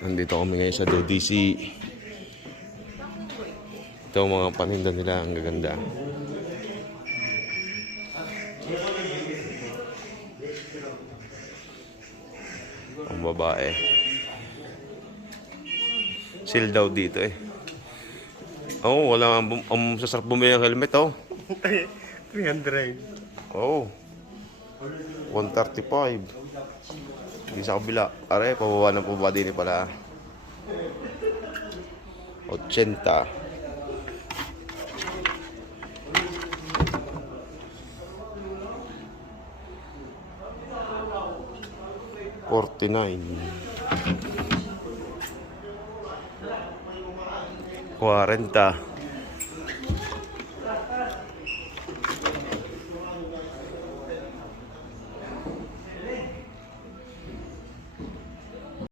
Nandito kami ngayon sa Dodisi. Ito ang mga paninda nila, ang gaganda. Ang babae. Sale daw dito eh. Oh, wala ang sasarap bumili ng helmet oh. 300. Oh. 135. Hindi sa kabila. Are, pababa ng pababa din pala. 80. 49. 40.